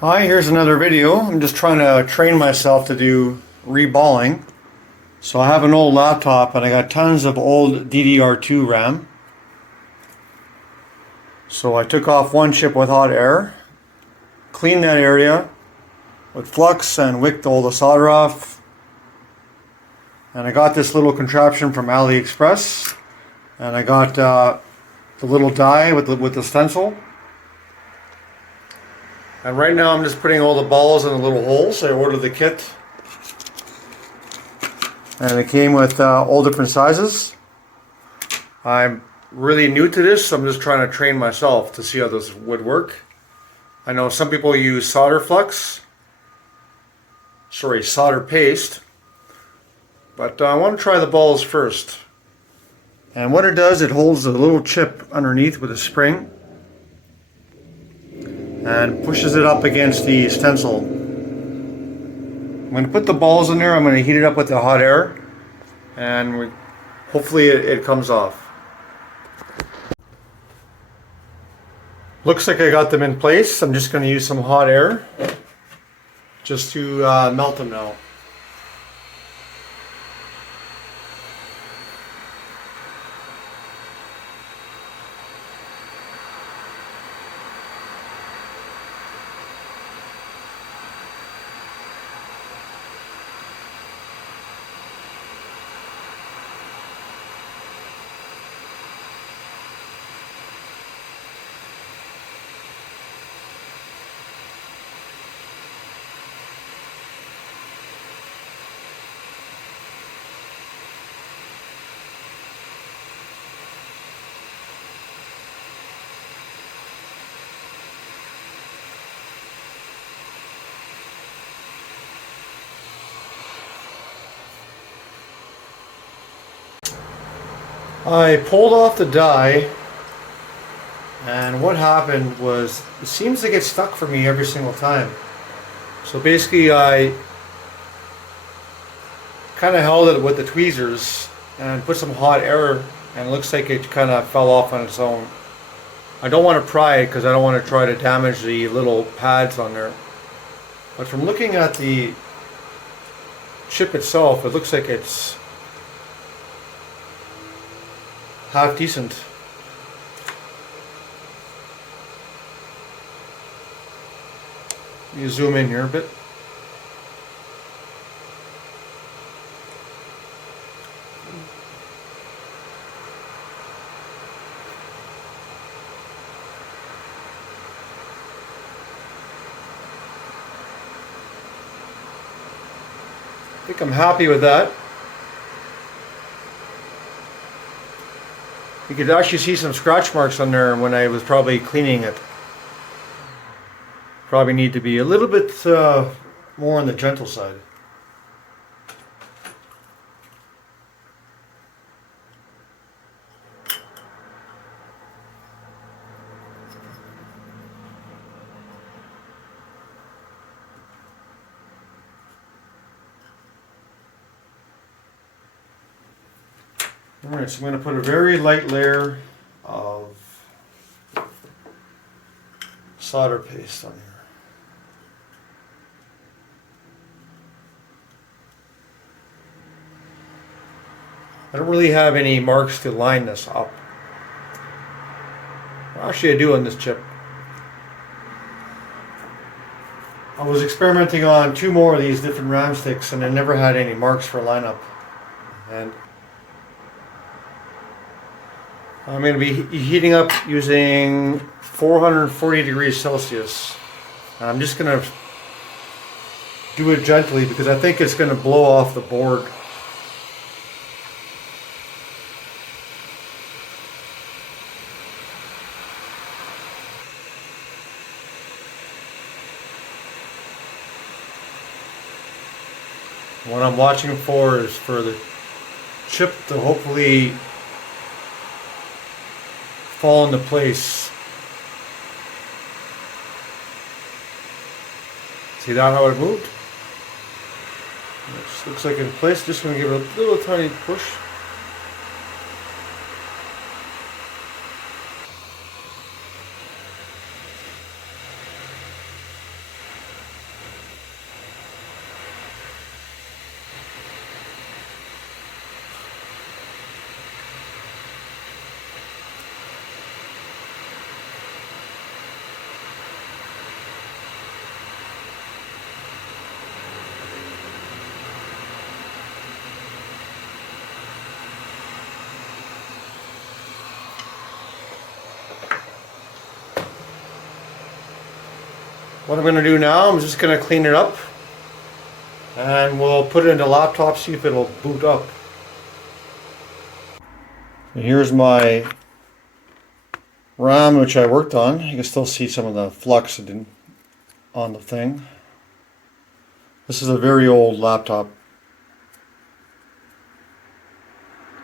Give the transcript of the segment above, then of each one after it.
Hi, here's another video. I'm just trying to train myself to do reballing. So I have an old laptop and I got tons of old DDR2 RAM. So I took off one chip with hot air, cleaned that area with flux and wicked all the solder off. And I got this little contraption from AliExpress. And I got the little die with the stencil. And right now I'm just putting all the balls in the little holes. I ordered the kit. And it came with all different sizes. I'm really new to this, so I'm just trying to train myself to see how this would work. I know some people use solder paste. But I want to try the balls first. And what it does, it holds a little chip underneath with a spring and pushes it up against the stencil. I'm going to put the balls in there. I'm going to heat it up with the hot air, and hopefully it comes off. Looks like I got them in place. I'm just going to use some hot air just to melt them now. I pulled off the die, and what happened was it seems to get stuck for me every single time. So basically I kind of held it with the tweezers and put some hot air, and it looks like it kind of fell off on its own. I don't want to pry it because I don't want to try to damage the little pads on there. But from looking at the chip itself, it looks like it's half decent. You zoom in here a bit. I think I'm happy with that. You could actually see some scratch marks on there when I was probably cleaning it. Probably need to be a little bit more on the gentle side. Alright, so I'm going to put a very light layer of solder paste on here. I don't really have any marks to line this up. Well, actually I do on this chip. I was experimenting on 2 more of these different RAM sticks and I never had any marks for lineup. And I'm going to be heating up using 440 degrees Celsius. I'm just going to do it gently because I think it's going to blow off the board. What I'm watching for is for the chip to hopefully fall into place. See that how it moved? It looks like in place. Just going to give it a little tiny push. What I'm going to do now, I'm just going to clean it up and we'll put it in the laptop, see if it'll boot up. And here's my RAM which I worked on. You can still see some of the flux on the thing. This is a very old laptop.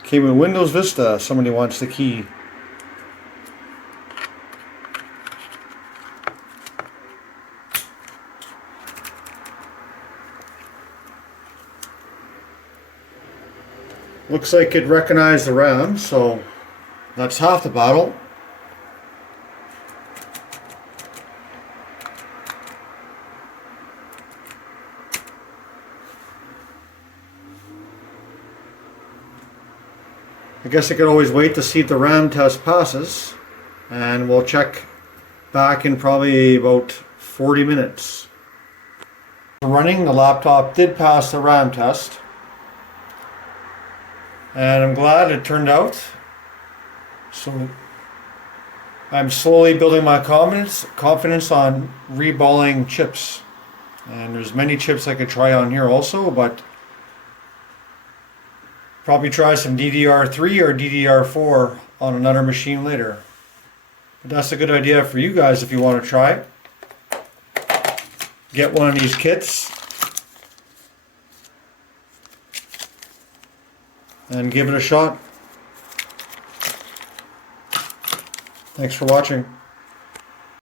Came with Windows Vista. Somebody wants the key. Looks like it recognized the RAM, so that's half the battle. I guess I could always wait to see if the RAM test passes, and we'll check back in probably about 40 minutes. Running, the laptop did pass the RAM test. And I'm glad it turned out. So I'm slowly building my confidence on reballing chips. And there's many chips I could try on here also, but probably try some DDR3 or DDR4 on another machine later. But that's a good idea for you guys if you want to try it. Get one of these kits and give it a shot. Thanks for watching.